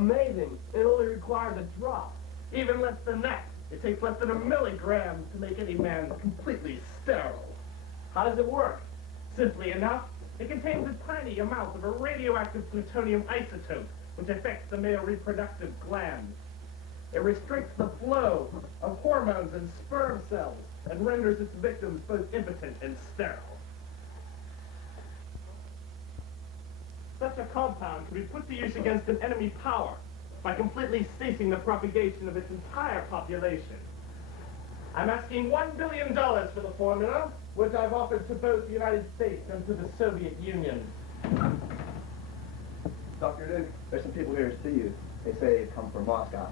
Amazing. It only requires a drop. Even less than that. It takes less than a milligram to make any man completely sterile. How does it work? Simply enough, it contains a tiny amount of a radioactive plutonium isotope, which affects the male reproductive glands. It restricts the flow of hormones and sperm cells and renders its victims both impotent and sterile. Such a compound can be put to use against an enemy power by completely ceasing the propagation of its entire population. I'm asking $1 billion for the formula, which I've offered to both the United States and to the Soviet Union. Dr. Nuke, there's some people here to see you. They say they've come from Moscow.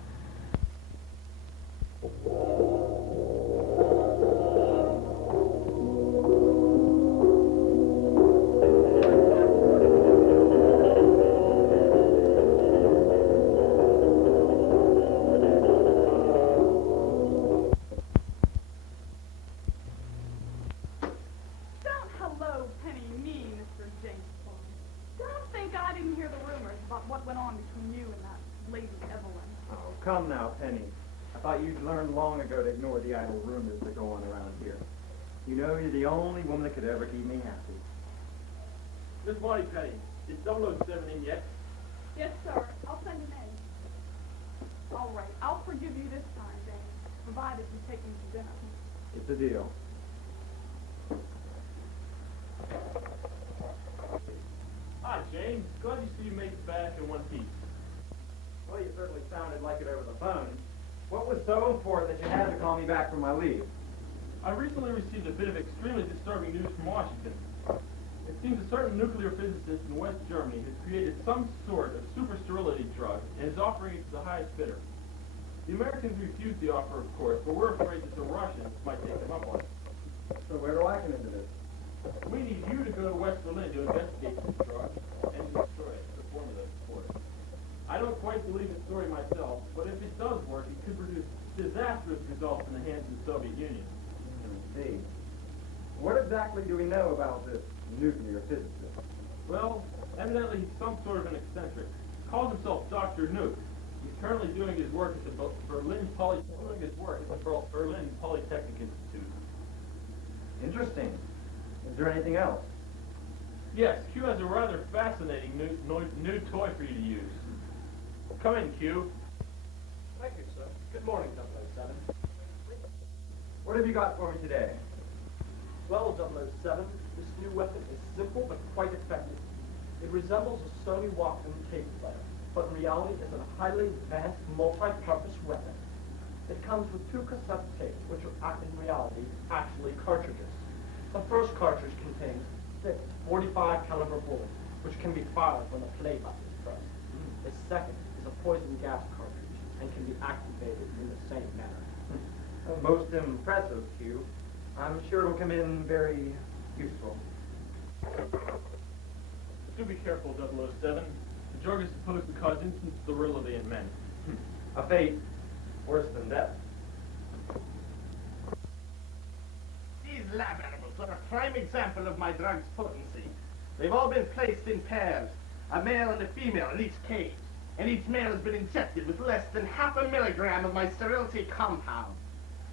Come now, Penny. I thought you'd learned long ago to ignore the idle rumors that go on around here. You know you're the only woman that could ever keep me happy. Good morning, Penny. Is 007 in yet? Yes, sir. I'll send him in. All right. I'll forgive you this time, James, provided you take him to dinner. It's a deal. Hi, James. Glad to see you made it back in one piece. Well, you certainly sounded like it over the phone. What was so important that you had to call me back from my leave? I recently received a bit of extremely disturbing news from Washington. It seems a certain nuclear physicist in West Germany has created some sort of super sterility drug and is offering it to the highest bidder. The Americans refused the offer, of course, but we're afraid that the Russians might take them up on it. So where do I come into this? We need you to go to West Berlin to investigate this drug and destroy it, the formula for it. I don't quite believe the story myself, but if it does work, it could produce disastrous results in the hands of the Soviet Union. See. What exactly do we know about this nuclear physicist? Well, evidently he's some sort of an eccentric. He calls himself Dr. Nuke. He's currently doing his work at the Berlin Polytechnic Institute. Interesting. Is there anything else? Yes, Q has a rather fascinating new toy for you to use. Come in, Q. Thank you, sir. Good morning, 007. What have you got for me today? Well, 007, this new weapon is simple but quite effective. It resembles a Sony Walkman tape player, but in reality is a highly advanced multi-purpose weapon. It comes with 2 cassette tapes, which are in reality actually cartridges. The first cartridge contains 6 45 caliber bullets, which can be fired when the play button is pressed. The second is a poison gas cartridge and can be activated in the same manner. Most impressive, Q. I'm sure it'll come in very useful. Do be careful, 007. The drug is supposed to cause instant sterility in men. A fate worse than death. These lab animals are a prime example of my drug's potency. They've all been placed in pairs, a male and a female in each cage, and each male has been injected with less than ½ milligram of my sterility compound.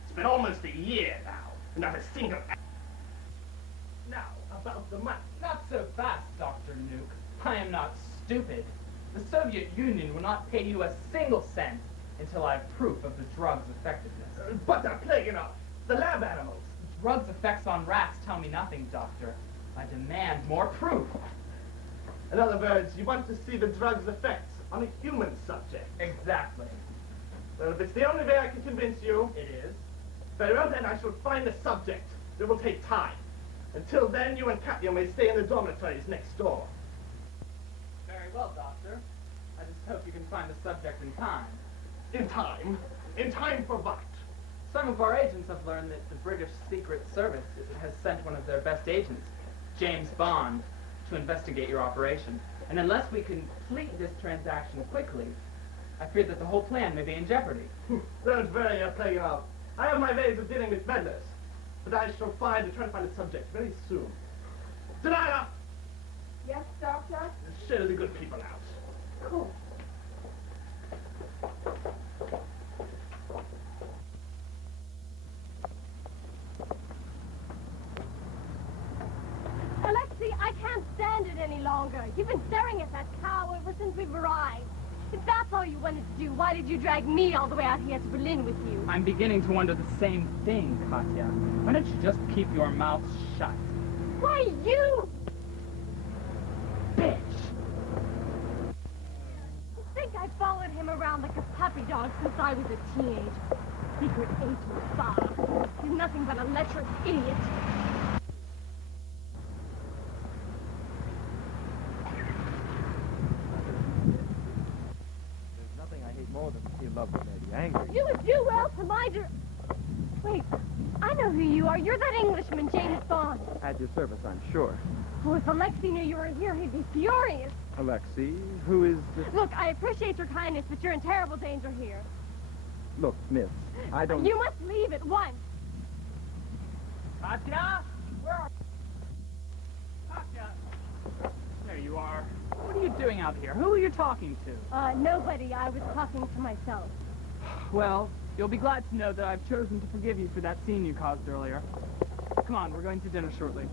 It's been almost a year now, and not a single... Now, about the money. Not so fast, Dr. Nuke. I am not stupid. The Soviet Union will not pay you a single cent until I have proof of the drug's effectiveness. But they're plaguing us, the lab animals. The drug's effects on rats tell me nothing, Doctor. I demand more proof. In other words, you want to see the drug's effects on a human subject. Exactly. Well, if it's the only way I can convince you... It is? Very well, then I shall find the subject. It will take time. Until then, you and Katya may stay in the dormitories next door. Very well, Doctor. I just hope you can find the subject in time. In time? In time for what? Some of our agents have learned that the British Secret Service has sent one of their best agents, James Bond, to investigate your operation. And unless we complete this transaction quickly, I fear that the whole plan may be in jeopardy. Don't worry, you're playing out. I have my ways of dealing with meddlers. But I shall try to find a subject very soon. Delilah! Yes, Doctor? Show the good people out. Cool. longer. You've been staring at that cow ever since we've arrived. If that's all you wanted to do, why did you drag me all the way out here to Berlin with you? I'm beginning to wonder the same thing, Katya. Why don't you just keep your mouth shut? Why, you... Bitch! I think I followed him around like a puppy dog since I was a teenager. Secret agent Bob. He's nothing but a lecherous idiot. There's nothing I hate more than to see a lovely lady angry. You would do well to mind your... Wait, I know who you are. You're that Englishman, James Bond. At your service, I'm sure. Oh, if Alexei knew you were here, he'd be furious. Alexei, who is this? Look, I appreciate your kindness, but you're in terrible danger here. Look, miss, I don't... You must leave at once. Katya? Where are you? Katya! There you are. What are you doing out here? Who are you talking to? Nobody. I was talking to myself. Well, you'll be glad to know that I've chosen to forgive you for that scene you caused earlier. Come on, we're going to dinner shortly.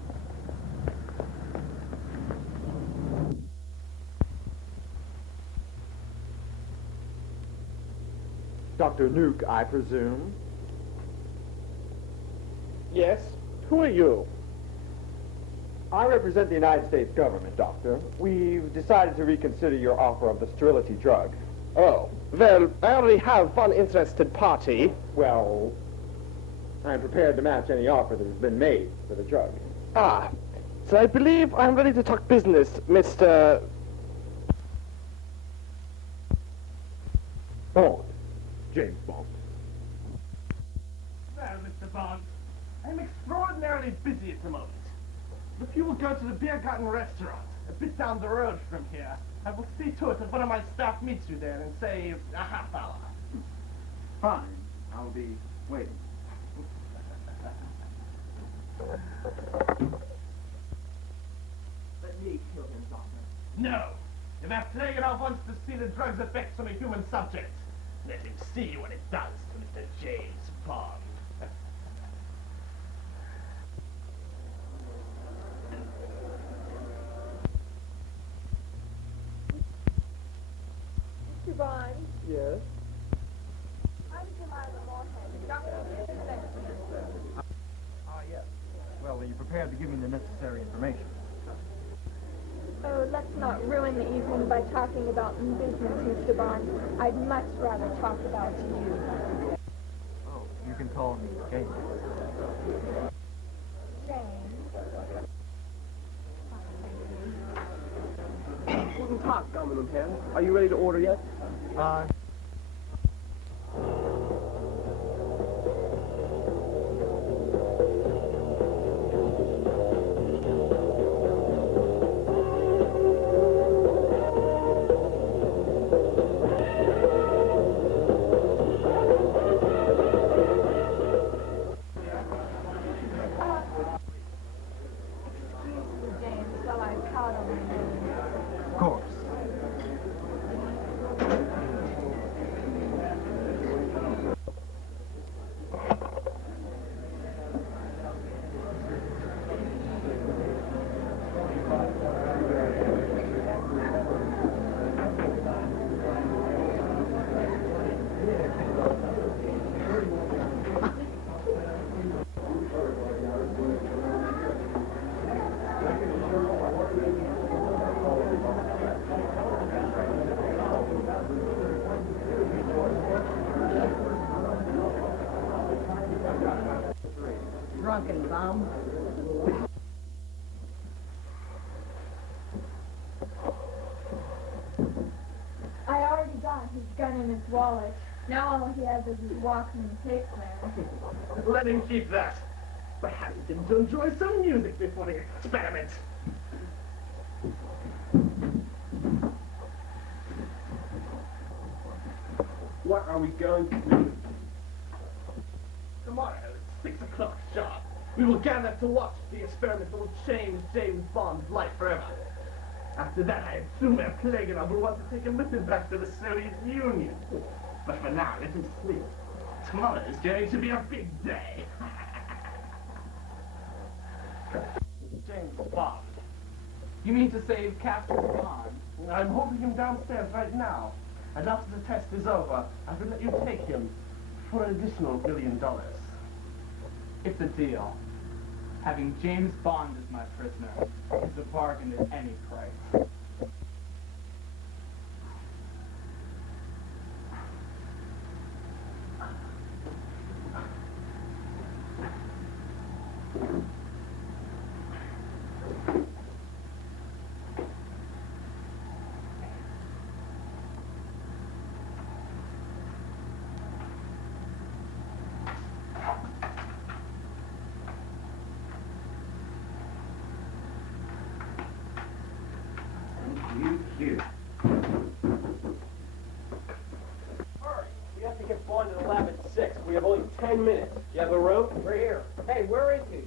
Dr. NUKE, I presume? Yes? Who are you? I represent the United States government, Doctor. We've decided to reconsider your offer of the sterility drug. Oh, well, I already have one interested party. Well, I'm prepared to match any offer that has been made for the drug. Ah, so I believe I'm ready to talk business, Mr. Bond. James Bond. Well, Mr. Bond, I'm extraordinarily busy at the moment. If you will go to the Beer Garden restaurant, a bit down the road from here, I will see to it that one of my staff meets you there in, say, a half hour. Fine. I'll be waiting. Let me kill him, Doctor. No! If Afternaganov wants to see the drug's effects on a human subject, let him see what it does to Mr. James Bond. Mr. Bond, Yes? how did you lie on the moorhead? Doctor, Yes. Well, are you prepared to give me the necessary information? oh, let's not ruin the evening by talking about business, Mr. Bond. I'd much rather talk about you. Oh, you can call me James. James. Guten Tag, Damen und Herren. Are you ready to order yet? Excuse me, James, while I call on you. Of course. Drunken bum. I already got his gun in his wallet. Now all he has is his Walkman tape player. Let him keep that. Perhaps him to enjoy some music before the experiment. What are we going to do? Tomorrow at 6 o'clock sharp, we will gather to watch the experiment that will change James Bond's life forever. After that, I assume Plaganov will want to take him with him back to the Soviet Union. But for now, let him sleep. Tomorrow is going to be a big day. James Bond. You mean to save Captain Bond? I'm holding him downstairs right now. And after the test is over, I will let you take him for an additional $1 million. It's a deal. Having James Bond as my prisoner is a bargain at any price. NUKE. Hurry, we have to get Bond to the lab at 6. We have only 10 minutes. You have a room? We're here. Hey, where is he?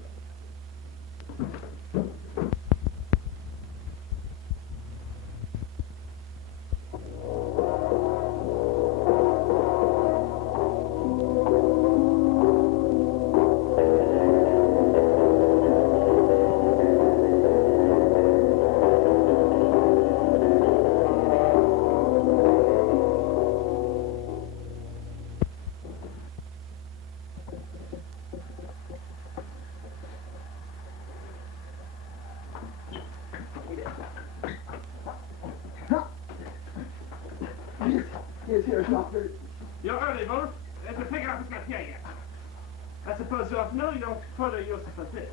Here, doctor. You're early, Wolf. The ticket office got here yet. I suppose you have no further use for this.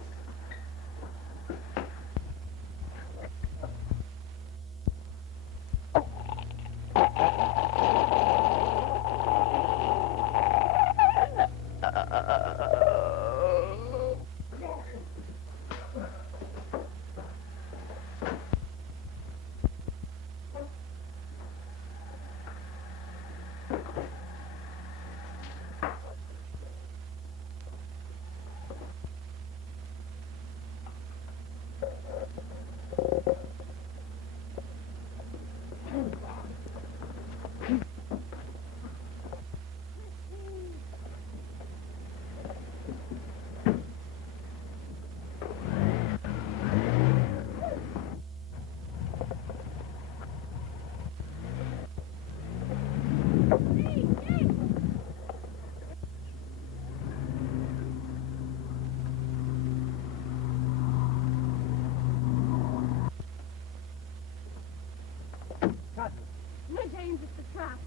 No, James, it's a trap.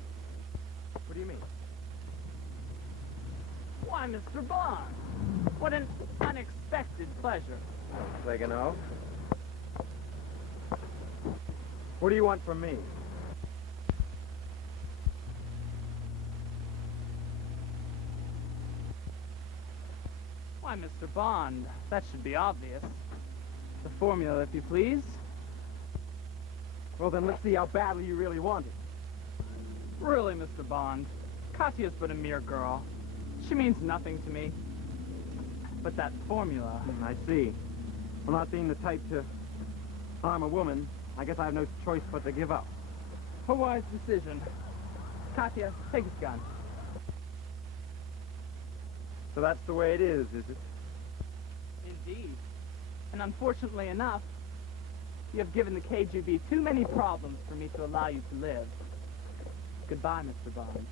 What do you mean? Why, Mr. Bond? What an unexpected pleasure. Legano. What do you want from me? Why, Mr. Bond, that should be obvious. The formula, if you please. Well, then let's see how badly you really want it. Really, Mr. Bond, Katya's but a mere girl. She means nothing to me. But that formula... I see. Well, not being the type to harm a woman, I guess I have no choice but to give up. A wise decision. Katya, take his gun. So that's the way it is it? Indeed. And unfortunately enough, you have given the KGB too many problems for me to allow you to live. Goodbye, Mr. Bond.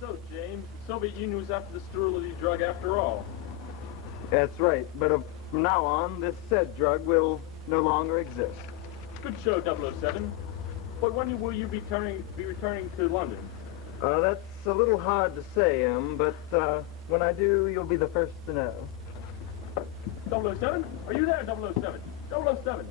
So, James, the Soviet Union was after the sterility drug after all. That's right, but from now on, this said drug will no longer exist. Good show, 007. But when will you be returning to London? That's a little hard to say, but when I do, you'll be the first to know. 007? Are you there, 007? 007?